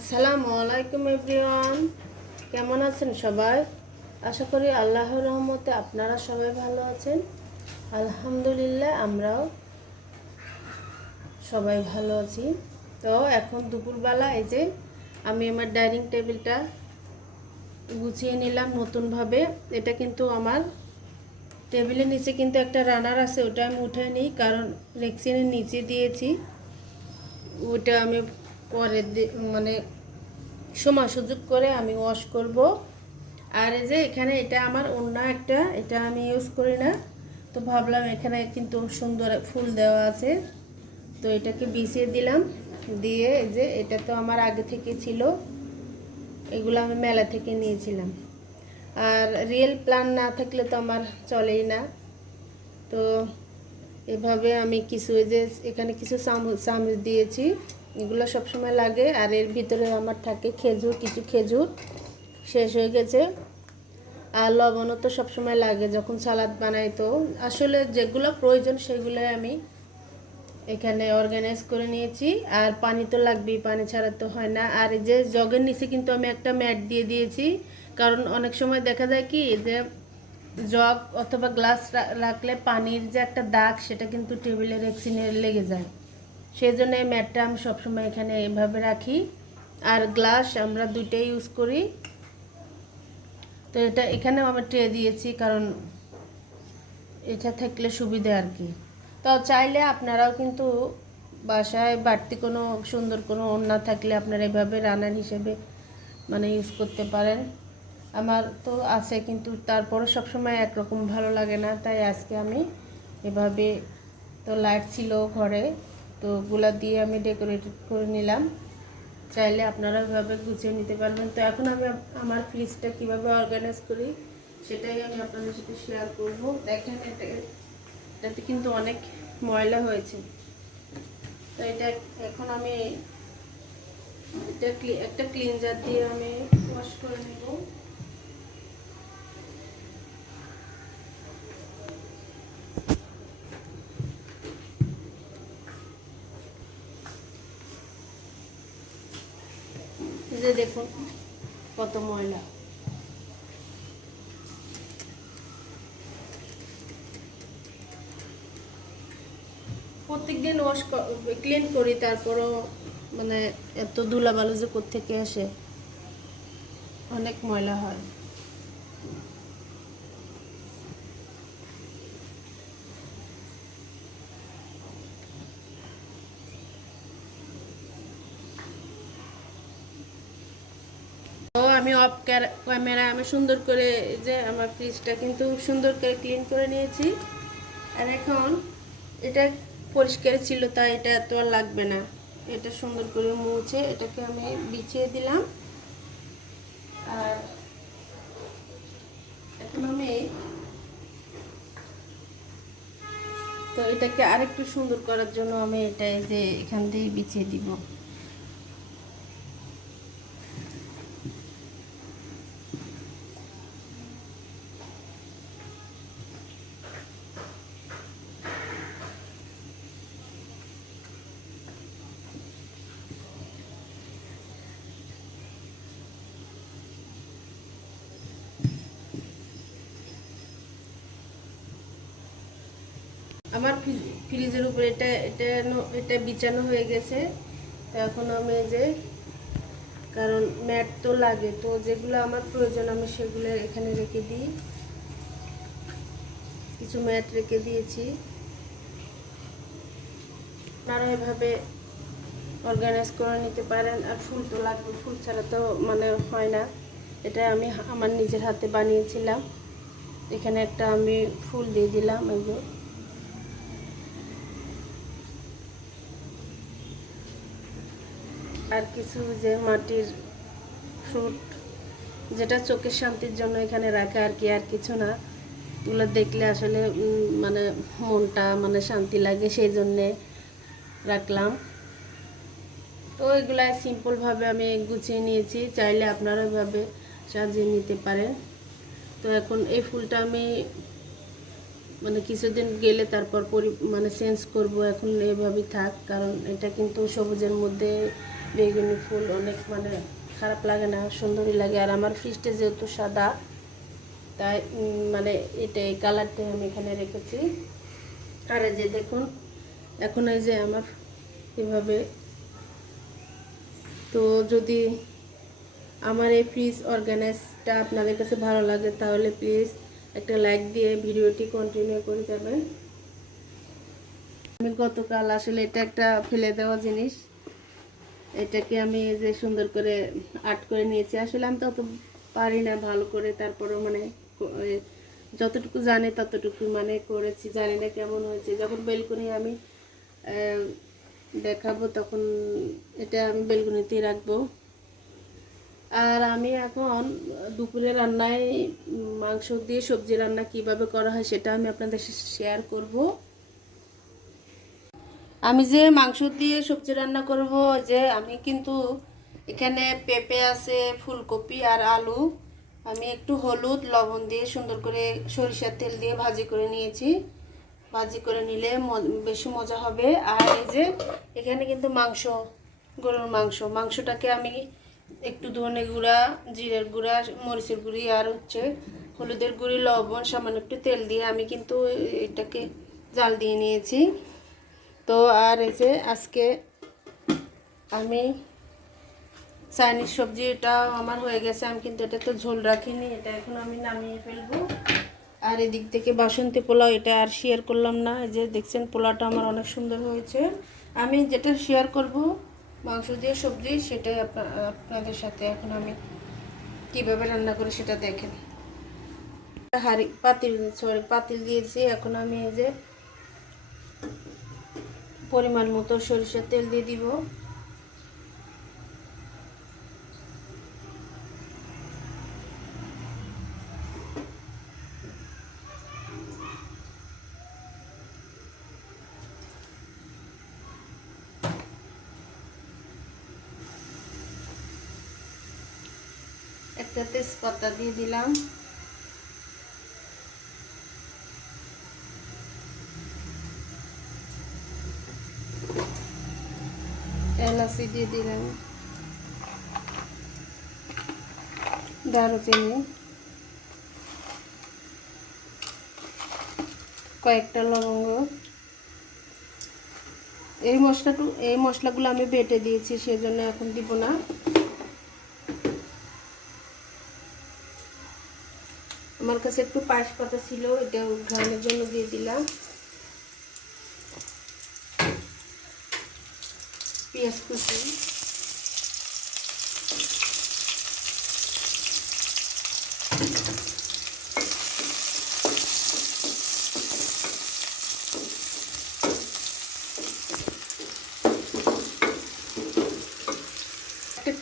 আসসালামু আলাইকুম এভরিওয়ান। কেমন আছেন সবাই? আশা করি আল্লাহর রহমতে আপনারা সবাই ভালো আছেন। আলহামদুলিল্লাহ, আমরাও সবাই ভালো আছি। তো এখন দুপুরবেলা, এই যে আমি আমার ডাইনিং টেবিলটা গুছিয়ে নিলাম নতুনভাবে। এটা কিন্তু আমার টেবিলের নিচে কিন্তু একটা রানার আছে, ওটা আমি উঠে নিই, কারণ রেক্সিনের নিচে দিয়েছি। ওটা আমি পরে মানে সময় সুযোগ করে আমি ওয়াশ করব। আর এই যে এখানে এটা আমার অন্য একটা, এটা আমি ইউজ করি না। তো ভাবলাম এখানে কিন্তু সুন্দর ফুল দেওয়া আছে। তো এটাকে বিছিয়ে দিলাম। দিয়ে এই যে এটা তো আমার আগে থেকে ছিল। এগুলো আমি মেলা থেকে নিয়েছিলাম। আর রিয়েল প্ল্যান না থাকলে তো আমার চলেই না। তো এভাবে আমি কিছু এই যে এখানে কিছু চামচ চামচ দিয়েছি। এগুলো সবসময় লাগে আর এর ভিতরে আমার থাকে খেজুর, কিছু খেজুর। শেষ হয়ে গেছে। আর লবণও তো সবসময় লাগে যখন সালাদ বানাই তো। আসলে যেগুলো প্রয়োজন সেগুলোই আমি এখানে অর্গানাইজ করে নিয়েছি। আর পানি তো লাগবেই, পানি ছাড়া তো হয় না। আর এই যে জগের নিচে কিন্তু আমি একটা ম্যাট দিয়ে দিয়েছি। কারণ অনেক সময় দেখা যায় কি যে জগ অথবা গ্লাস রাখলে পানির যে একটা দাগ সেটা কিন্তু টেবিলের রেক্সিনে লেগে যায়। সেই জন্য এই ম্যাটটা আমি সবসময় এখানে এভাবে রাখি। আর গ্লাস আমরা দুইটাই ইউজ করি। তো এটা এখানেও আমি ট্রে দিয়েছি কারণ এটা থাকলে সুবিধা আর কি। তো চাইলে আপনারাও কিন্তু বাসায় বাড়তি কোনো সুন্দর কোনো ওড়না থাকলে আপনারা এভাবে রানার হিসেবে মানে ইউজ করতে পারেন। আমার তো আছে কিন্তু তারপরও সবসময় একরকম ভালো লাগে না। তাই আজকে আমি এভাবে তো লাইট ছিল ঘরে। তো ওগুলা দিয়ে আমি ডেকোরেট করে নিলাম। চাইলে আপনারা এভাবে গুছিয়ে নিতে পারবেন। তো এখন আমি আমার ফ্রিজটা কীভাবে অর্গানাইজ করি, সেটাই আমি আপনাদের সাথে শেয়ার করব। দেখেন এটা, এটাতে কিন্তু অনেক ময়লা হয়েছে। তো এটা এখন আমি এটা একটা ক্লিনজার দিয়ে আমি ওয়াশ করে নেব। যে দেখুন কত ময়লা। প্রত্যেকদিন ওয়াশ ক্লিন করি, তারপরও মানে এত ধুলাবালু যে কোত্থেকে আসে? অনেক ময়লা হয় তো আমি অফ ক্যামেরা আমি সুন্দর করে যে আমার ফ্রিজটা কিন্তু সুন্দর করে ক্লিন করে নিয়েছি। আর এখন এটা পরিষ্কার ছিল, তাই এটা এত আর লাগবে না। এটা সুন্দর করে মুছে এটাকে আমি বিছিয়ে দিলাম। আর এখন আমি তো এটাকে আরেকটু সুন্দর করার জন্য আমি এটা যে এখান দিয়ে বিছিয়ে দিব। আমার ফ্রি- ফ্রিজের উপরে এটা এটা এটা বিছানো হয়ে গেছে। তো এখন আমি যে, কারণ ম্যাট তো লাগে, তো যেগুলো আমার প্রয়োজন, আমি সেগুলো এখানে রেখে দিই। কিছু ম্যাট রেখে দিয়েছি। আপনারা এভাবে অর্গানাইজ করে নিতে পারেন, আর ফুল তো লাগবে, ফুল ছাড়া তো মানে হয় না। এটা আমি আমার নিজের হাতে বানিয়েছিলাম। এখানে একটা আমি ফুল দিয়ে দিলাম, এই আর কিছু যে মাটির ফ্রুট যেটা চোখের শান্তির জন্য এখানে রাখা আর কি, আর কিছু না। এগুলো দেখলে আসলে মানে মনটা মানে শান্তি লাগে, সেই জন্যে রাখলাম। তো এগুলাই সিম্পলভাবে আমি গুছিয়ে নিয়েছি, চাইলে আপনারা এভাবে সাজিয়ে নিতে পারেন। তো এখন এই ফুলটা আমি মানে কিছুদিন গেলে তারপর পরি মানে চেঞ্জ করব, এখন এভাবেই থাক, কারণ এটা কিন্তু সবুজের মধ্যে বেগুনি ফুল অনেক মানে খারাপ লাগে না, সুন্দরই লাগে। আর আমার ফ্রিজটা যেহেতু সাদা, তাই মানে এটা এই কালারটাই আমি এখানে রেখেছি। আর এই যে দেখুন, এখন এই যে আমার এভাবে। তো যদি আমার এই ফ্রিজ অর্গানাইজটা আপনাদের কাছে ভালো লাগে, তাহলে প্লিজ একটা লাইক দিয়ে ভিডিওটি কন্টিনিউ করে যাবেন। আমি গতকাল আসলে এটা একটা ফেলে দেওয়া জিনিস। এটাকে আমি যে সুন্দর করে আর্ট করে নিয়েছি। আসলে আমি তত পারি না ভালো করে, তারপরেও মানে যতটুকু জানি ততটুকু মানে করেছি। জানি না কেমন হয়েছে। যখন বেলকুনি আমি দেখাবো তখন এটা আমি বেলকুনিতেই রাখব। আর আমি এখন দুপুরে রান্নায় মাংস দিয়ে সবজি রান্না কীভাবে করা হয় সেটা আমি আপনাদের শেয়ার করব। আমি যে মাংস দিয়ে সবজি রান্না করব, যে আমি কিন্তু এখানে পেঁপে আছে, ফুলকপি আর আলু। আমি একটু হলুদ, লবণ দিয়ে সুন্দর করে সরিষার তেল দিয়ে ভাজি করে নিয়েছি। ভাজি করে নিলে বেশি মজা হবে। আর এই যে এখানে কিন্তু মাংস, গরুর মাংস। মাংসটাকে আমি একটু ধনে গুঁড়া, জিরের গুঁড়া, মরিচের গুঁড়ি আর হচ্ছে হলুদের গুঁড়ি, লবণ, সামান্য একটু তেল দিয়ে আমি কিন্তু এটাকে জাল দিয়ে নিয়েছি। তো আর এই যে আজকে আমি চাইনিজ সবজি এটা আমার হয়ে গেছে, আমি কিন্তু এটা তো ঝোল রাখিনি, এটা এখন আমি নামিয়ে ফেলব। আর এদিক থেকে বাসন্তী পোলাও, এটা আর শেয়ার করলাম না, এই যে দেখছেন পোলাওটা আমার অনেক সুন্দর হয়েছে। আমি যেটা শেয়ার করব, মাংস দিয়ে সবজি, সেটাই আপনাদের সাথে এখন আমি কীভাবে রান্না করি সেটা দেখেন। হাড়ি, পাতিল সরি পাতিল দিয়েছি, এখন আমি এই যে পরিমাণ মতো সরিষার তেল দিয়ে দিব। একটা তেজপাতা দিয়ে দিলাম। এলাচি দিয়ে দিলাম। দারুচিনি। কয়েকটা লবঙ্গ। এই মশলাটু, এই মশলাগুলো আমি বেটে দিয়েছি, সেজন্য এখন দিব না। আমার কাছে একটু পায়েস পাতা ছিল, এটা ঘানের জন্য দিয়ে দিলাম। পেঁয়াজ কুচি।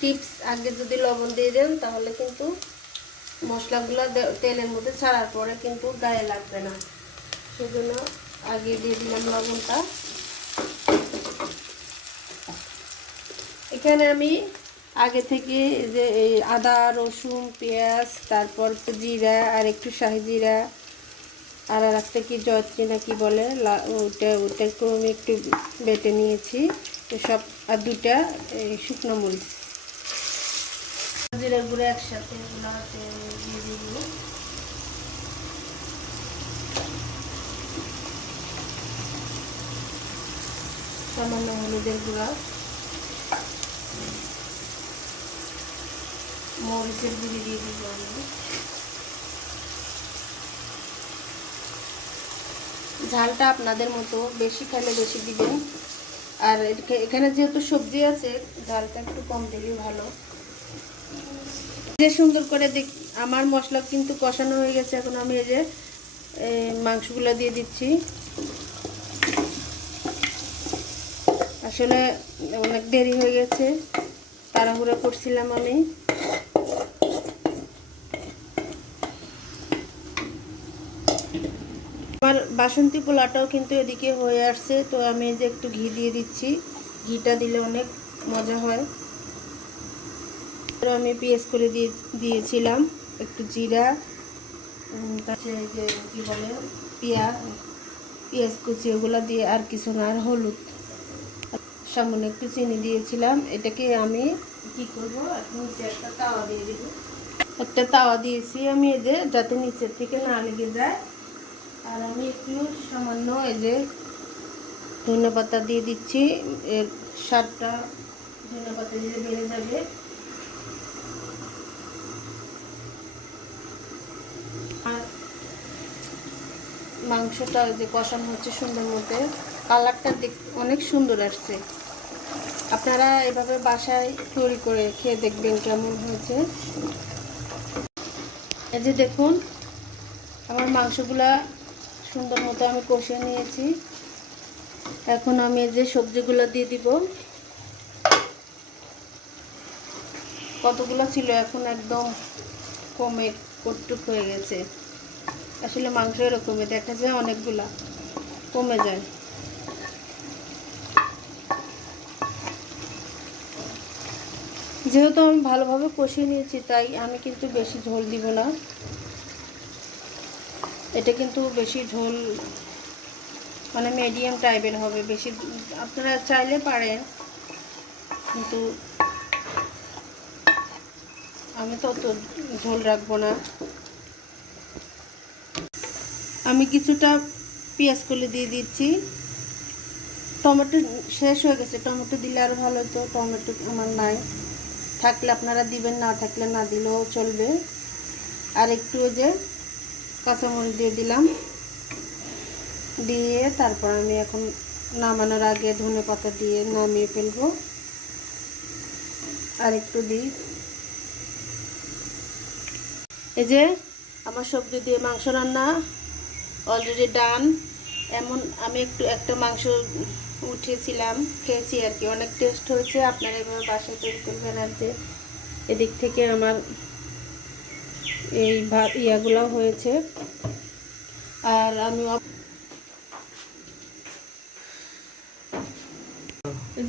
টিপস, আগে যদি লবণ দিয়ে দেন, তাহলে কিন্তু মশলাগুলো তেলের মধ্যে ছাড়ার পরে কিন্তু গায়ে লাগবে না। সেজন্য আগে দিয়ে দিলাম লবণটা। এখানে আমি আগে থেকে যে এই আদা, রসুন, পেঁয়াজ, তারপর জিরা আর একটু শাহি জিরা আর আর একটা কি জয়ত্রী না কি বলে ওটা, ওটাকেও আমি একটু বেটে নিয়েছি। সব আর দুটা শুকনো মরিচ। জিরার গুঁড়ো একসাথে এগুলো দিয়ে সামান্য হলুদের গুঁড়া। মরিচের গুঁড়ি দিয়ে দিব আমি। ঝালটা আপনাদের মতো বেশি খাইলে বেশি দিবেন। আর এখানে যেহেতু সবজি আছে, ঝালটা একটু কম দিলেই ভালো। যে সুন্দর করে দেখ, আমার মশলা কিন্তু কষানো হয়ে গেছে, এখন আমি এই যে মাংসগুলো দিয়ে দিচ্ছি। আসলে অনেক দেরি হয়ে গেছে, তাড়াহুড়া করছিলাম আমি। আমার বাসন্তী পোলাটাও কিন্তু এদিকে হয়ে আসছে, তো আমি এই যে একটু ঘি দিয়ে দিচ্ছি। ঘিটা দিলে অনেক মজা হয়। আমি পেঁয়াজ করে দিয়ে দিয়েছিলাম, একটু জিরা এই যে কী বলে পেঁয়াজ পেঁয়াজ কুচি, ওগুলো দিয়ে আর কিছু না, আর হলুদ। সামান্য একটু চিনি দিয়েছিলাম, এটাকে আমি কি করব নিচে একটা তাওয়া দিয়ে দিব। একটা তাওয়া দিয়েছি আমি যে, যাতে নিচের থেকে না লেগে যায়। আর আমি একটু সামান্য এই যে ধনে পাতা দিয়ে দিচ্ছি। এর স্বাদটা ধনে পাতা দিয়ে বেড়ে যাবে। আর মাংসটা ওই যে কষানো হচ্ছে সুন্দর মতে। কালারটা দেখ, অনেক সুন্দর আসছে। আপনারা এভাবে বাসায় তৈরি করে খেয়ে দেখবেন কেমন হয়েছে। এই যে দেখুন, আমার মাংসগুলা সুন্দর মতো আমি কষিয়ে নিয়েছি। এখন আমি যে সবজিগুলো দিয়ে দিব। কতগুলো ছিল এখন একদম কমে কটুক হয়ে গেছে। আসলে মাংস এরকমই, দেখা যায় অনেকগুলা কমে যায়। যেহেতু আমি ভালোভাবে কষিয়ে নিয়েছি, তাই আমি কিন্তু বেশি ঝোল দিব না। এটা কিন্তু বেশি ঝোল মানে মিডিয়াম টাইপের হবে, বেশি, আপনারা চাইলে পারেন, কিন্তু আমি তো অত ঝোল রাখব না। আমি কিছুটা পেঁয়াজ কলি দিয়ে দিচ্ছি। টমেটো শেষ হয়ে গেছে, টমেটো দিলে আরও ভালো হতো, টমেটো আমার নাই। থাকলে আপনারা দিবেন, না থাকলে না দিলেও চলবে। আর একটু যে কাঁচামরিচ দিয়ে দিলাম। দিয়ে তারপর আমি এখন নামানোর আগে ধনে পাতা দিয়ে নামিয়ে ফেলব। আর একটু দিই। এই যে আমার সবজি দিয়ে মাংস রান্না অলরেডি ডান এমন আমি একটু একটা মাংস উঠিয়েছিলাম, খেয়েছি আর কি। অনেক টেস্ট হয়েছে। আপনারা এভাবে বাসায় তৈরি করবেন আর যে এদিক থেকে আমার এই ভাত ইয়াগুলো হয়েছে। আর আমি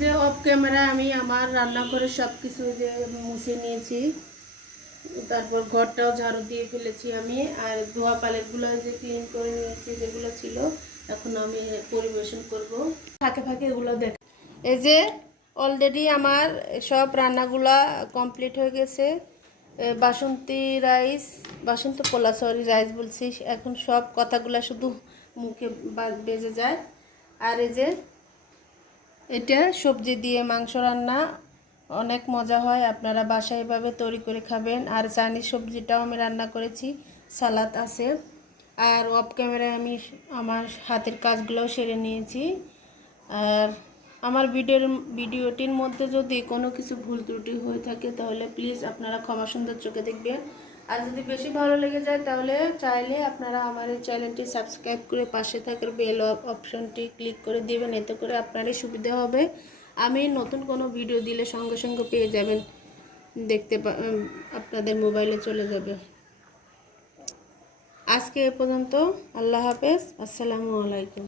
যে অফ ক্যামেরা আমি আমার রান্না করে সব কিছু যে মুছে নিয়েছি, তারপর ঘরটাও ঝাড়ু দিয়ে ফেলেছি আমি, আর ধোয়া পালেটগুলো যে ক্লিন করে নিয়েছি যেগুলো ছিল, এখন আমি পরিবেশন করব। ফাঁকে ফাঁকে এগুলো দেখ এই যে অলরেডি আমার সব রান্নাগুলা কমপ্লিট হয়ে গেছে। বাসন্তী রাইস, বাসন্তী পোলা সরি রাইস বলছি। এখন সব কথাগুলো শুধু মুখে বেজে যায়। আর এই যে, এটা সবজি দিয়ে মাংস রান্না, অনেক মজা হয়। আপনারা বাসায় এভাবে তৈরি করে খাবেন। আর চাইনিজ সবজিটাও আমি রান্না করেছি। সালাদ আছে। আর অফ ক্যামেরায় আমি আমার হাতের কাজগুলোও সেরে নিয়েছি। আর আমার ভিডিওর ভিডিওটির মধ্যে যদি কোনো কিছু ভুল ত্রুটি হয়ে থাকে, তাহলে প্লিজ আপনারা ক্ষমা সুন্দর চোখে দেখবেন। আর যদি বেশি ভালো লেগে যায়, তাহলে চাইলে আপনারা আমার এই চ্যানেলটি সাবস্ক্রাইব করে পাশে থাকার বেল অপশনটি ক্লিক করে দিবেন, এতে করে আপনারই সুবিধা হবে। আমি নতুন কোনো ভিডিও দিলে সঙ্গে সঙ্গে পেয়ে যাবেন। দেখতে আপনাদের মোবাইলে চলে যাবে। আজকে এ পর্যন্ত, আল্লাহ হাফেজ, আসসালামু আলাইকুম।